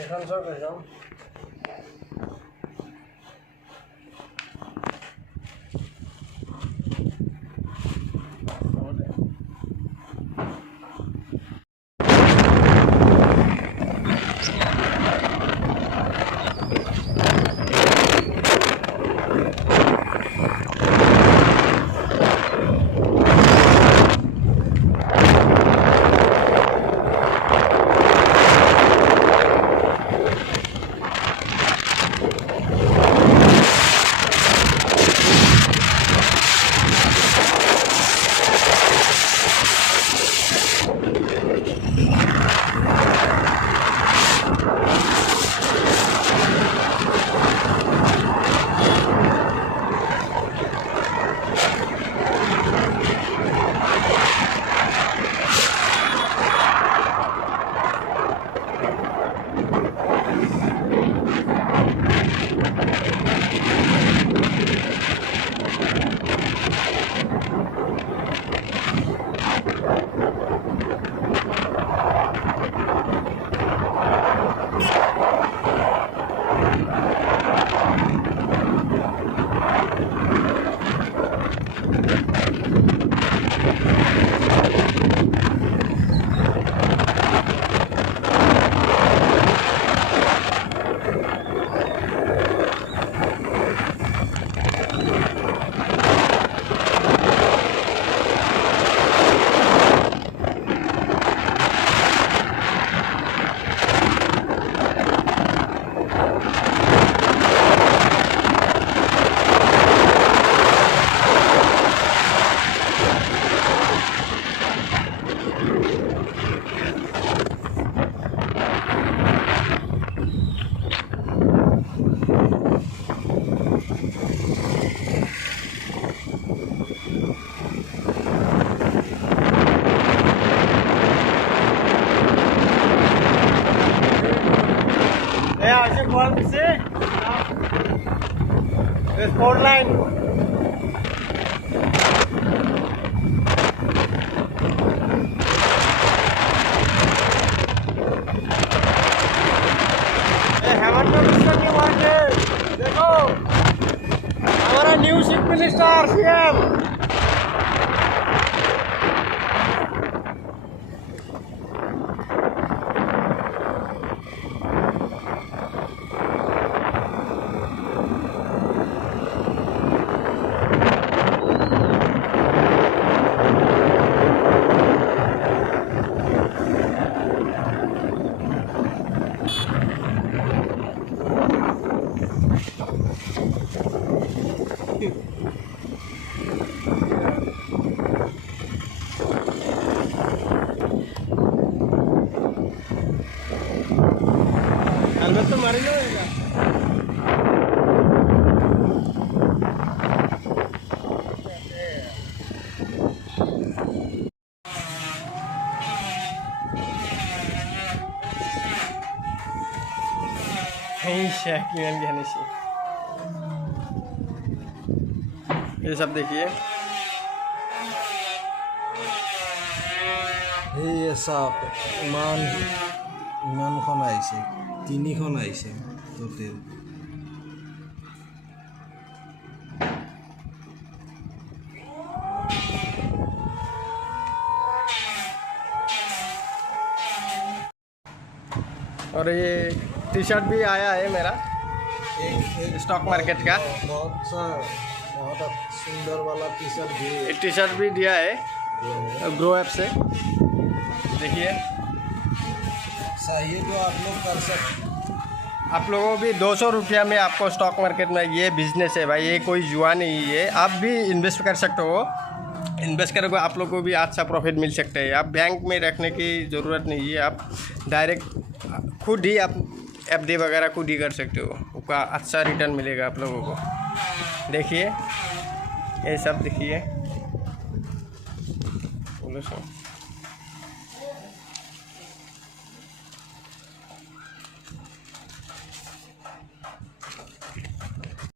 এখন সব করে যাও This 4 line. देखो हमारा न्यू चीफ मिनिस्टर सीएम तो मारी लो ये सब देखिए ये सब ইমান খন আহিছে 3খন আহিছে টোটেল और ये टी शर्ट भी आया है मेरा एक स्टॉक मार्केट का बहुत सुंदर वाला टी शर्ट भी दिया है ग्रो ऐप से देखिए साहिए जो आप लोग कर सकते आप लोगों को भी 200 रुपया में आपको स्टॉक मार्केट में ये बिजनेस है भाई, ये कोई जुआ नहीं है। आप भी इन्वेस्ट कर सकते हो, इन्वेस्ट करोगे आप लोगों को भी अच्छा प्रॉफिट मिल सकता है। आप बैंक में रखने की ज़रूरत नहीं है, आप डायरेक्ट खुद ही आप एफडी वगैरह खुद ही कर सकते हो, उसका अच्छा रिटर्न मिलेगा आप लोगों को। देखिए ये सब देखिए बोलो सो।